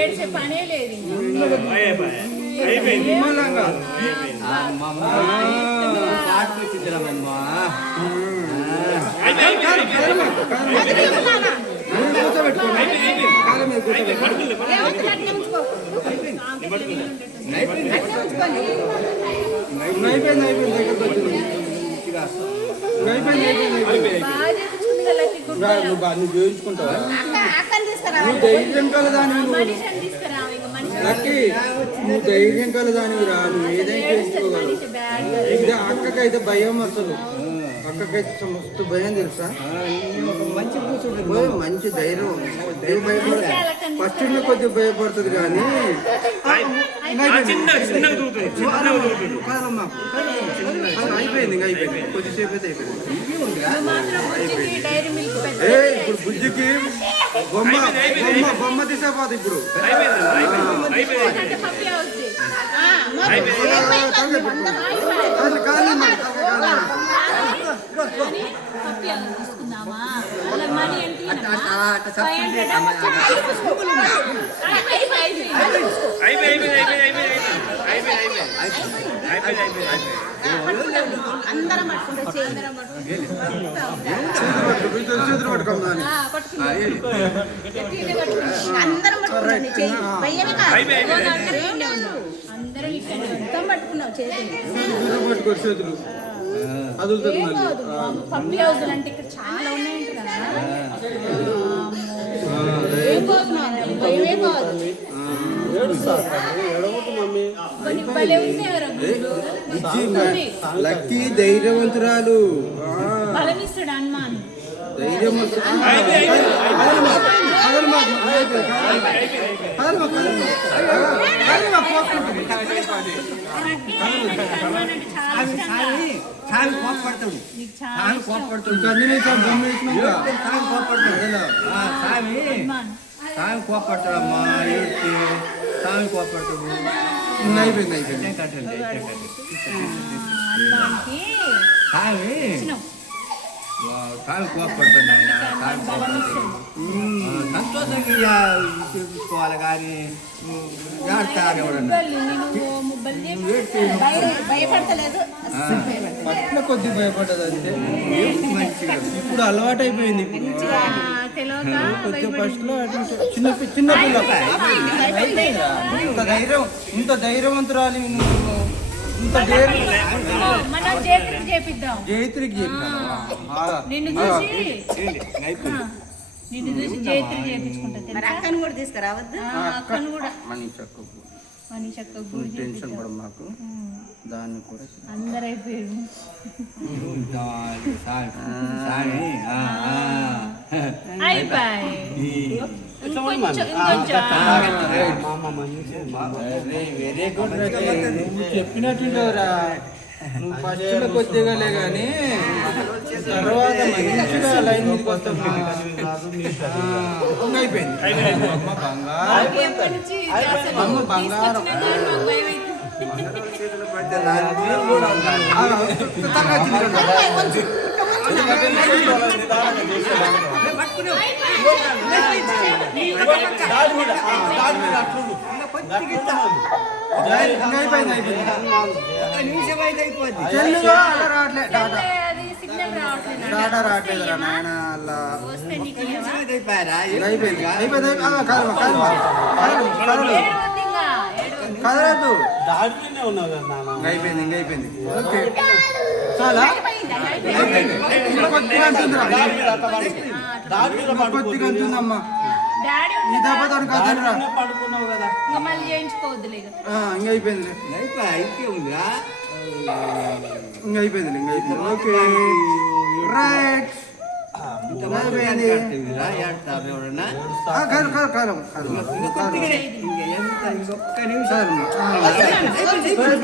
ఏడ్చే పనే లేదు. నువ్వు ధైర్యం కలదానివి రా, నువ్వు ఏదైనా చేసుకోగలవు. ఇది అక్కకైతే భయం, అసలు అక్కకైతే మస్తు భయం తెలుసా. మంచి ధైర్యం, ఫస్ట్ కొద్దిగా భయపడుతుంది కానీ అయిపోయింది కొద్దిసేపు అయితే ఇప్పుడు బుజ్జికి బొమ్మ తీసేపోతుంది ఇప్పుడు. పప్పి హౌజులు అంటే ఇక్కడ చాలా ఉన్నాయంట లక్కీ ధైర్యవంతురాలు, బలమిస్తాడు హనుమాన్. సామి కోపడతాడమ్మా, ఏడ్చి సామి కోపడతాడు. సామి కోపడతాడు ఆయన, సామి కోపడతాడు. సంతోషంగా చూపించుకోవాలి కానీ ఏడతారు ఎవరన్నా పట్ల కొద్ది భయపడ్డది అంతే. మంచిగా ఇప్పుడు అలవాటు అయిపోయింది. కొద్దిగా ఫస్ట్ లో చిన్న చిన్న పిల్ల ఇంత ధైర్యవంతురాలి, ఇంత జైత్రికి అక్కను కూడా తీసుకురావద్దు. టెన్షన్ కూడా మాకు దాన్ని కూడా అందరూ అయిపోయారు. Very good. నువ్వు చెప్పినట్టుండవురా, నువ్వు ఫస్ట్ కొద్దిగాలే కానీ తర్వాత మంచిగా లైన్ మీదకి వస్తావు. అయిపోయింది అమ్మ బంగారం, అమ్మ బంగారం. స్టార్టర్ రావట్లేదురా నాయన అలా వస్తే నీకు ఇయ్యవా? అయిపోయారా అయిపోయింది అయిపోయింది కదలదు దాంట్లోనే ఉన్నావు కదా నాన్న. అయిపోయింది ఇంకా అయిపోయింది ఓకే చాలా కొద్దిగా అంటుందిరా కొద్దిగా అంటుందమ్మా డాడీ ఈ దెబ్బతో కదలరా దాంట్లోనే పడుకున్నావు కదా. ఇంకా మళ్ళీ చేయించుకోవద్దులే ఇక. ఇంకా అయిపోయింది అయితే ఉందిరా ఇంకా అయిపోయింది ఇంకా అయిపోయింది ఓకే రైట్ ఏడతారు ఎవరన్నా కారం కారం కారం ఇంకొక నిమిషం కారం